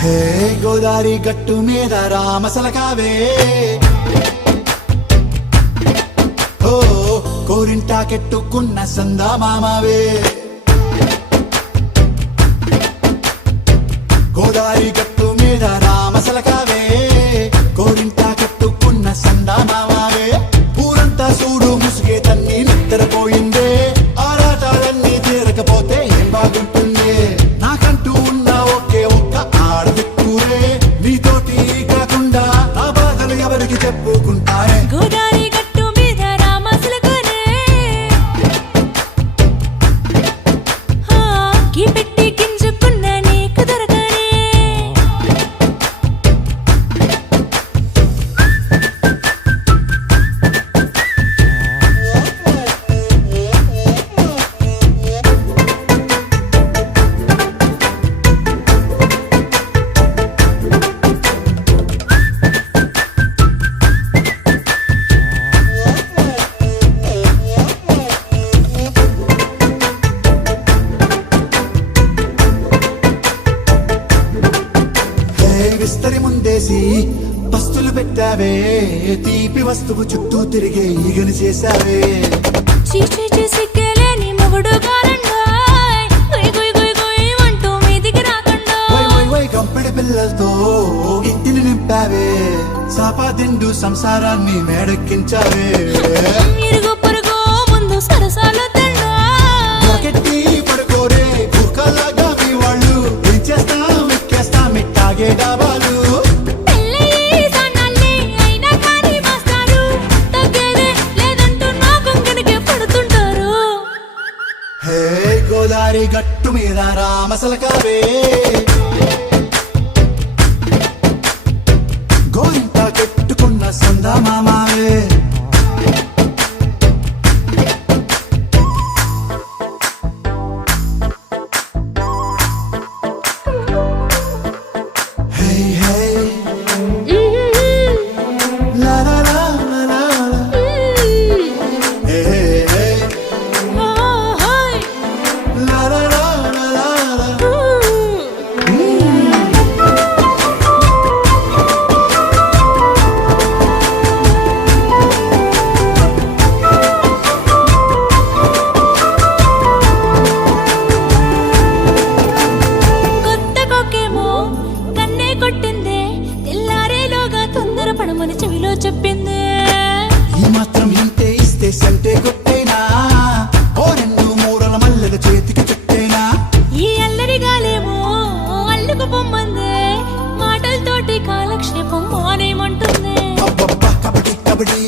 హే గోదారి గట్టు మీద రామసలకావే ఓ కోరింటాకెట్టుకున్న సందా మామావే గోదారి గట్టు మీద రామసలకావే కోరింటాకెట్టుకున్న సందా మామావే ఊరంతా చూడు ముసుగే తన్ని నిద్రపోయిందే ఆరాటాలన్నీ తీరకపోతే ఏం బాగుంటుంది నాకంటూ ఉన్న ఒకే ఒక్క ఆడదిక్కురే నీతోటి కాకుండా నా బాధలు ఎవరికి చెప్పుకుంటారే గోదారి గట్టు మీద రామసలకానే కీ పెట్టి గింజుకున్న నీకు దొరకనే విస్తరి ముందేసి పస్తులు పెట్టావే తీపి వస్తువు చుట్టూ తిరిగే ఈగని చేశావే చీచీ చేసి కేలేని మొగుడు కారండాయ్ గుయ్ గుయ్ గుయ్ గుయ్ అంటూ మీదికి రాకండా వై వై వై కంపెడి పిల్లలతో ఇంటిని నింపావే సాపాదిండు సంసారాన్ని మేడెక్కించావే ఇరుగు పొరుగు ముందు సరసాల తండా నాకెట్టి పడుకోరే కుక్కలాగా మీ వాళ్ళు ఏం చేస్తాం ఎక్కేస్తాం ఇట్టాగే డాబాలు పెళ్ళయి సన్నాల్ని అయినా కానీ మాస్టారు తగ్గేదే లేదంటూ నా కొంగడికి పడుతుంటారు హే గోదారి గట్టు మీద రామసలకావే గోరింట కెట్టుకున్న సందా మామావే హే హే లా లా లా లా లా లా. హే హే హే లా లా లా లా లా లా. కొత్త కొక్కేమో కన్నే కొట్టిందే తెల్లారేలోగా తొందర పడమని చెవిలో చెప్పిందే ఈ మాత్రం ఇంటే ఇస్తే సంటే కొట్టేనా ఓ రెండు మూరల మల్లెల చేతికి చుట్టేనా ఈ అల్లరి గాలేమో అల్లుకు పొమ్మందే మాటలతోటి కాలక్షేపం మానేమంటుంది అబ్బబ్బా కబడ్డీ కబడ్డీ